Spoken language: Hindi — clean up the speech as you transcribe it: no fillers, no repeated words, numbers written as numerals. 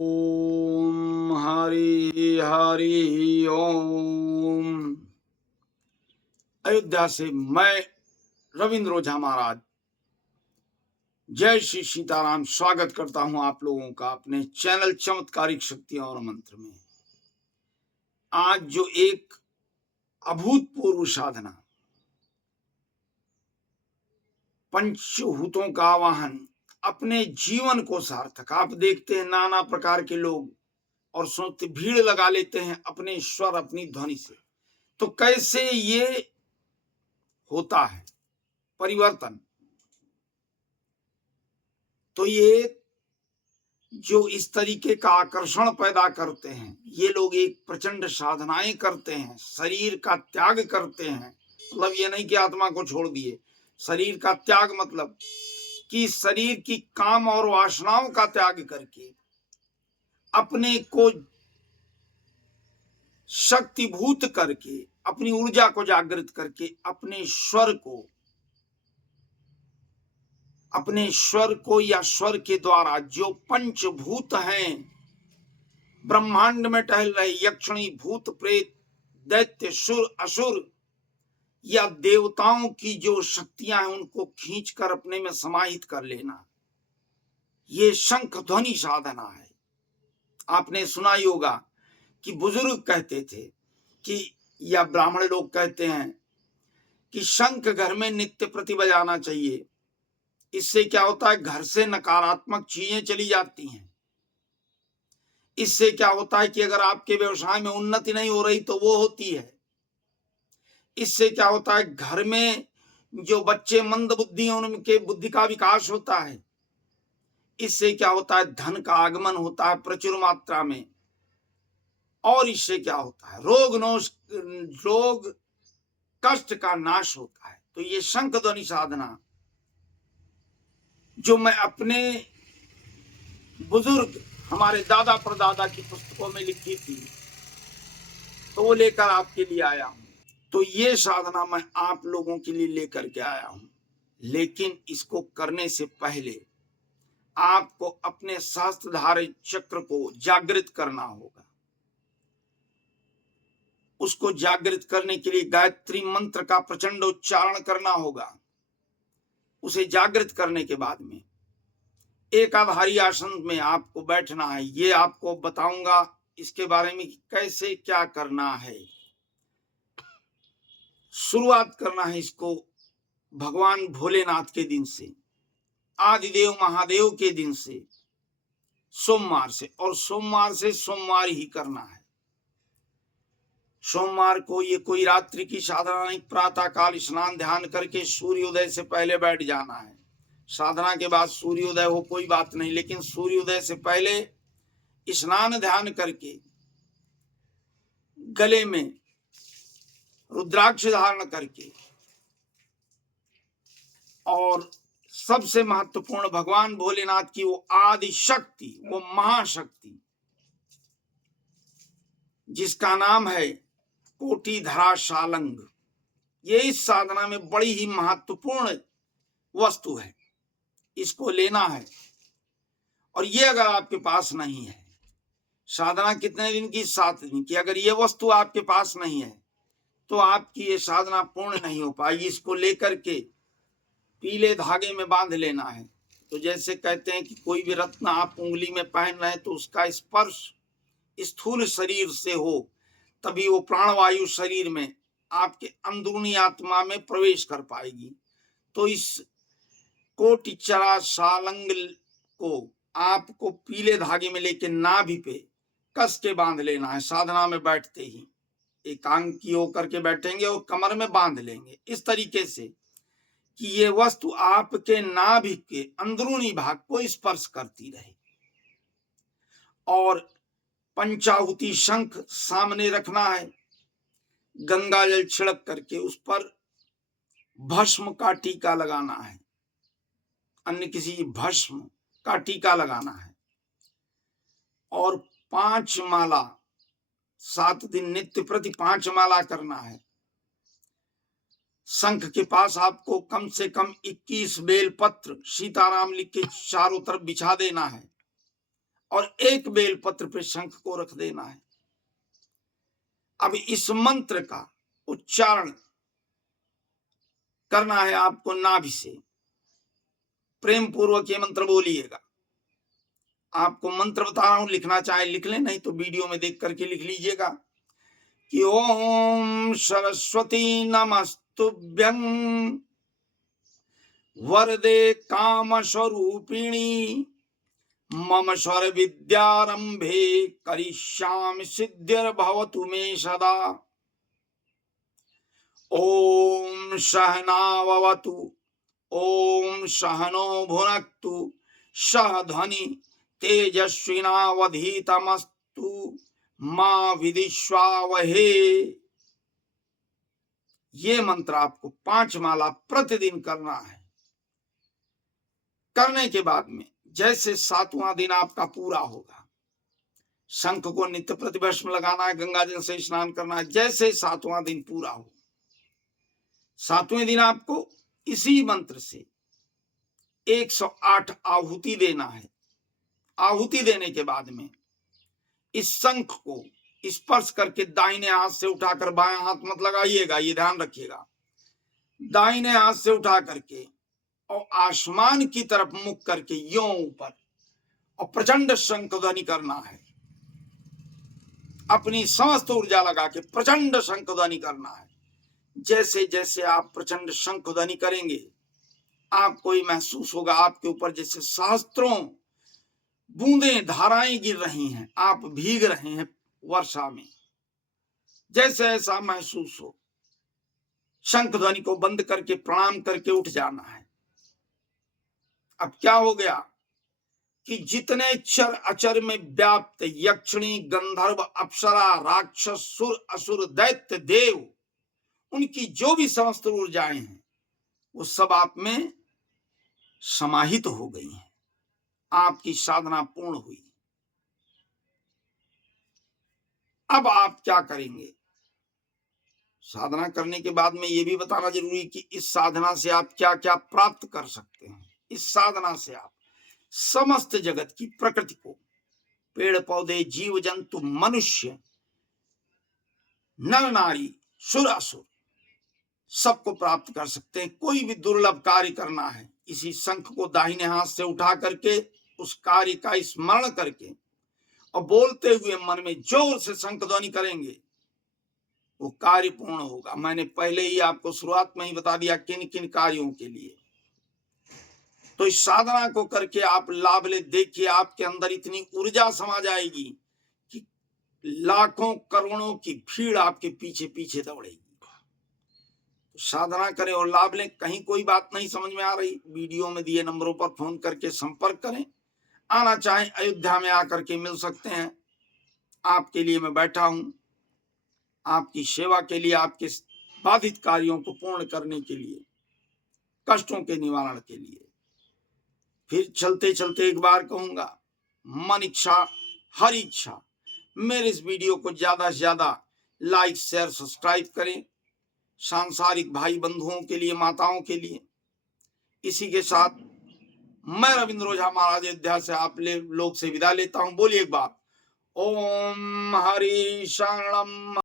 ओम हरि हरि ओम। अयोध्या से मैं रविंद्र ओझा महाराज जय श्री सीताराम स्वागत करता हूं आप लोगों का अपने चैनल चमत्कारिक शक्तियां और मंत्र में। आज जो एक अभूतपूर्व साधना, पंचभूतों का आवाहन, अपने जीवन को सार्थक। आप देखते हैं नाना प्रकार के लोग और सोचते भीड़ लगा लेते हैं अपने स्वर अपनी ध्वनि से, तो कैसे ये होता है परिवर्तन। तो ये जो इस तरीके का आकर्षण पैदा करते हैं, ये लोग एक प्रचंड साधनाएं करते हैं, शरीर का त्याग करते हैं। मतलब ये नहीं कि आत्मा को छोड़ दिए, शरीर का त्याग मतलब कि शरीर की काम और वासनाओं का त्याग करके अपने को शक्तिभूत करके, अपनी ऊर्जा को जागृत करके अपने स्वर को या स्वर के द्वारा जो पंचभूत हैं, ब्रह्मांड में टहल रहे यक्षणी भूत प्रेत दैत्य सुर असुर या देवताओं की जो शक्तियां हैं, उनको खींचकर अपने में समाहित कर लेना, ये शंख ध्वनि साधना है। आपने सुना ही होगा कि बुजुर्ग कहते थे कि या ब्राह्मण लोग कहते हैं कि शंख घर में नित्य प्रति बजाना चाहिए। इससे क्या होता है, घर से नकारात्मक चीजें चली जाती हैं। इससे क्या होता है कि अगर आपके व्यवसाय में उन्नति नहीं हो रही तो वो होती है। इससे क्या होता है, घर में जो बच्चे मंद बुद्धि हैं उनके बुद्धि का विकास होता है। इससे क्या होता है, धन का आगमन होता है प्रचुर मात्रा में। और इससे क्या होता है, रोग कष्ट का नाश होता है। तो ये शंख ध्वनि साधना जो मैं अपने बुजुर्ग हमारे दादा परदादा की पुस्तकों में लिखी थी, तो वो लेकर आपके लिए आया हूं। तो ये साधना मैं आप लोगों के लिए लेकर के आया हूं। लेकिन इसको करने से पहले आपको अपने सहस्त्रधारी चक्र को जागृत करना होगा। उसको जागृत करने के लिए गायत्री मंत्र का प्रचंड उच्चारण करना होगा। उसे जागृत करने के बाद में एकाधारी आसन में आपको बैठना है। ये आपको बताऊंगा इसके बारे में कैसे क्या करना है। शुरुआत करना है इसको भगवान भोलेनाथ के दिन से, आदिदेव महादेव के दिन से, सोमवार से। और सोमवार से सोमवार ही करना है। सोमवार को ये कोई रात्रि की साधना नहीं, प्रातः काल स्नान ध्यान करके सूर्योदय से पहले बैठ जाना है। साधना के बाद सूर्योदय हो कोई बात नहीं, लेकिन सूर्योदय से पहले स्नान ध्यान करके गले में रुद्राक्ष धारण करके, और सबसे महत्वपूर्ण भगवान भोलेनाथ की वो आदि शक्ति, वो महाशक्ति जिसका नाम है कोटिधरा शालंग, ये इस साधना में बड़ी ही महत्वपूर्ण वस्तु है। इसको लेना है। और ये अगर आपके पास नहीं है, साधना कितने दिन की, 7 दिन की, अगर ये वस्तु आपके पास नहीं है तो आपकी ये साधना पूर्ण नहीं हो पाएगी। इसको लेकर के पीले धागे में बांध लेना है। तो जैसे कहते हैं कि कोई भी रत्न आप उंगली में पहन रहे हैं तो उसका स्पर्श स्थूल शरीर से हो, तभी वो प्राणवायु शरीर में आपके अंदरूनी आत्मा में प्रवेश कर पाएगी। तो इस कोटिचरा सालंग को आपको पीले धागे में लेके नाभि पे कस के बांध लेना है। साधना में बैठते ही एकांकी होकर के बैठेंगे और कमर में बांध लेंगे इस तरीके से कि ये वस्तु आपके नाभि के अंदरूनी भाग को स्पर्श करती रहे। और पंचाहुति शंख सामने रखना है, गंगा जल छिड़क करके उस पर भस्म का टीका लगाना है, अन्य किसी भस्म का टीका लगाना है। और 5 माला 7 दिन नित्य प्रति 5 माला करना है। शंख के पास आपको कम से कम 21 बेल पत्र सीताराम लिख के चारों तरफ बिछा देना है। और एक बेलपत्र पे शंख को रख देना है। अब इस मंत्र का उच्चारण करना है आपको नाभि से, प्रेम पूर्वक ये मंत्र बोलिएगा। आपको मंत्र बता रहा हूं, लिखना चाहे लिख लें, नहीं तो वीडियो में देख करके लिख लीजिएगा कि ओम सरस्वती नमस्तुभ्यं वरदे काम स्वरूपिणी मम स्वर विद्यारंभे करिष्यामि सिद्धिर्भवतु मे सदा। ओम सहनावतु ओम सहनो भुनक्तु सह ध्वनि तेजस्विनावधीतमस्तु मां विदिष्वावहे। ये मंत्र आपको 5 माला प्रतिदिन करना है। करने के बाद में जैसे 7वां दिन आपका पूरा होगा, शंख को नित्य प्रतिभस्म लगाना है, गंगा जल से स्नान करना है। जैसे 7वां दिन पूरा हो, 7वें दिन आपको इसी मंत्र से 108 आहुति देना है। आहुति देने के बाद में इस शंख को स्पर्श करके दाहिने हाथ से उठाकर, बाएं हाथ मत लगाइएगा, ये ध्यान रखिएगा। दाहिने हाथ से उठा करके और आसमान की तरफ मुख करके यों ऊपर और प्रचंड शंख ध्वनि करना है। अपनी समस्त ऊर्जा लगा के प्रचंड शंख ध्वनि करना है। जैसे जैसे आप प्रचंड शंख ध्वनि करेंगे, आपको ही महसूस होगा आपके ऊपर जैसे सहस्त्रों बूंदें धाराएं गिर रही हैं, आप भीग रहे हैं वर्षा में। जैसे ऐसा महसूस हो, शंख ध्वनि को बंद करके प्रणाम करके उठ जाना है। अब क्या हो गया कि जितने चर अचर में व्याप्त यक्षिणी, गंधर्व, अप्सरा, राक्षस, सुर, असुर, दैत्य, देव, उनकी जो भी समस्त ऊर्जाएं हैं वो सब आप में समाहित हो गई हैं। आपकी साधना पूर्ण हुई। अब आप क्या करेंगे? साधना करने के बाद में ये भी बताना जरूरी कि इस साधना से आप क्या क्या प्राप्त कर सकते हैं। इस साधना से आप समस्त जगत की प्रकृति को, पेड़ पौधे, जीव जंतु, मनुष्य, नर नारी, सुर असुर, सबको प्राप्त कर सकते हैं। कोई भी दुर्लभ कार्य करना है, इसी शंख को दाहिने हाथ से उठा करके उस कार्य का स्मरण करके और बोलते हुए मन में जोर से शंख ध्वनि करेंगे, वो कार्य पूर्ण होगा। मैंने पहले ही आपको शुरुआत में ही बता दिया किन किन कार्यों के लिए। तो इस साधना को करके आप लाभ ले। देखिए, आपके अंदर इतनी ऊर्जा समा जाएगी कि लाखों करोड़ों की भीड़ आपके पीछे पीछे दौड़ेगी। तो साधना करें और लाभ लें। कहीं कोई बात नहीं समझ में आ रही, वीडियो में दिए नंबरों पर फोन करके संपर्क करें। आना चाहें अयोध्या में आकर के मिल सकते हैं। आपके लिए मैं बैठा हूं, आपकी सेवा के लिए, आपके बाधित कार्यों को पूर्ण करने के लिए, कष्टों के निवारण के लिए। फिर चलते चलते एक बार कहूंगा, मन इच्छा हर इच्छा। मेरे इस वीडियो को ज्यादा से ज्यादा लाइक, शेयर, सब्सक्राइब करें। सांसारिक भाई बंधुओं के लिए, माताओं के लिए। इसी के साथ मैं रविंद्र ओझा महाराज अयोध्या से आप लोग से विदा लेता हूं। बोलिए एक बार, ओम हरि शरणम।